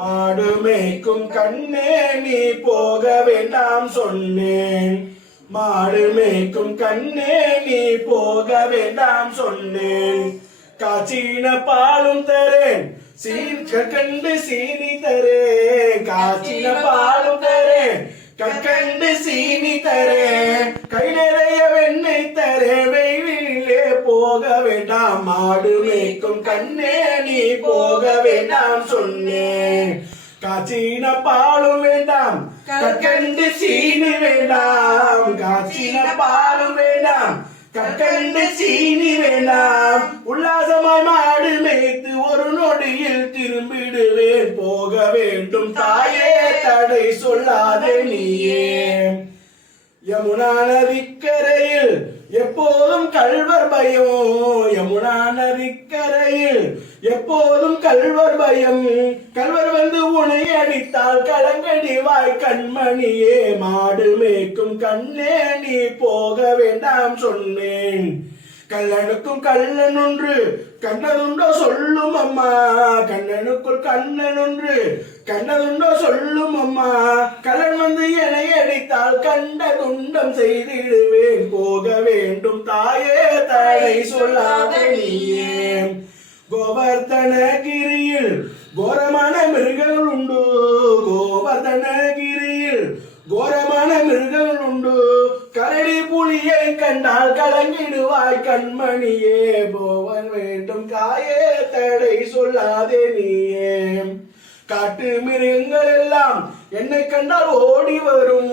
மாடு மேய்க்கும் கண்ணே நீ போக வேண்டாம் சொன்னேன். மாடு மேய்க்கும் கண்ணே நீ போக வேண்டாம் சொன்னேன். காய்ச்சின பாலும் தரேன் கற்கண்டு சீனி தரேன். காய்ச்சின பாலும் தரேன் கற்கண்டு சீனி தரேன். கை நிறைய வெண்ணெய் தரேன். வெயிலிலே போக வேண்டாம் மாடு மேய்க்கும் கண்ணே நீ போக வேண்டாம் சொன்னேன். காய்ச்சின பாலும் வேண்டாம் கற்கண்டு சீனி வேண்டாம். காய்ச்சின பாலும் வேண்டாம் கற்கண்டு சீனி வேண்டாம். உல்லாசமாய் மாடு மேய்த்து ஒரு நொடியில் திரும்பிடுவேன். போக வேண்டும் தாயே தடை சொல்லாதே நீயே. யமுனா நதிக்கரையில் எப்போதும் கள்வர் பயம். யமுனா நதிக்கரையில் எப்போதும் கள்வர் பயம். கள்வர் வந்து உனை அடித்தால் கலங்கடிவாய் கண்மணியே. மாடு மேய்க்கும் கண்ணே நீ போக வேண்டாம் சொன்னேன். கல்லனுக்கும் கண்ணன் ஒன்று கண்ணதுண்டோ சொல்லும் அம்மா. கண்ணனுக்குள் கண்ணன் ஒன்று கண்ணதுண்டோ சொல்லும் அம்மா. கல்லன் வந்து என்னை அடித்தால் கண்ட துண்டம் செய்திடுவேன். போக வேண்டும் தாயே தடை சொல்லாத நீயே. கோவர்தனகிரியில் கோரமான மிருகங்கள் உண்டு. கோவர்தனகிரியில் கோரமான மிருகங்கள் உண்டு. கரடி புலியை கண்டால் கலங்கிடுவாய் கண்மணியே. போவன் வேண்டும் தாயே தடை சொல்லாதே நீயே. காட்டு மிருகங்கள் எல்லாம் என்னை கண்டால் ஓடி வரும்.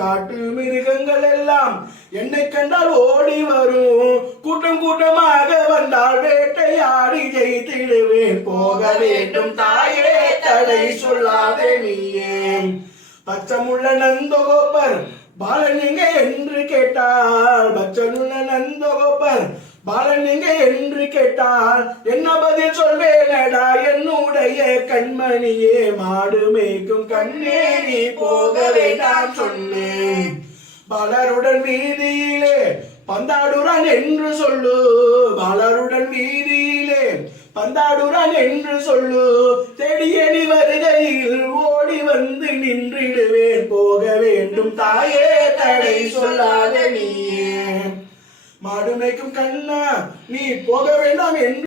காட்டு மிருகங்கள் எல்லாம் என்னை கண்டால் ஓடி வரும். கூட்டம் கூட்டமாக வந்தால் வேட்டையாடி ஜெயித்திடுவேன். போக வேண்டும் தாயே தடை சொல்லாதே நீயே. பச்சமுள்ள நந்தகோபர் பாலன் எங்க என்று கேட்டால். பச்சமுள்ள நந்தகோபர் பாலன் எங்க என்று கேட்டால் என்ன பதில் சொல்வேனடா என்னுடைய கண்மணியே. மாடு மேய்க்கும் கண்ணே நீ போக வேண்டாம் சொன்னேன். பாலருடன் வீதியிலே பந்தாடுறான் என்று சொல்லு. பாலருடன் வீதியிலே பந்தாடுறான் என்று சொல்லு. தேடியடி வருகையில் ஓடி வந்து நின்றிடுவேன். போக வேண்டும் தாயே தடை சொல்லாத நீயே. மாடு மேய்க்கும் கண்ணா நீ போக வேண்டாம் என்று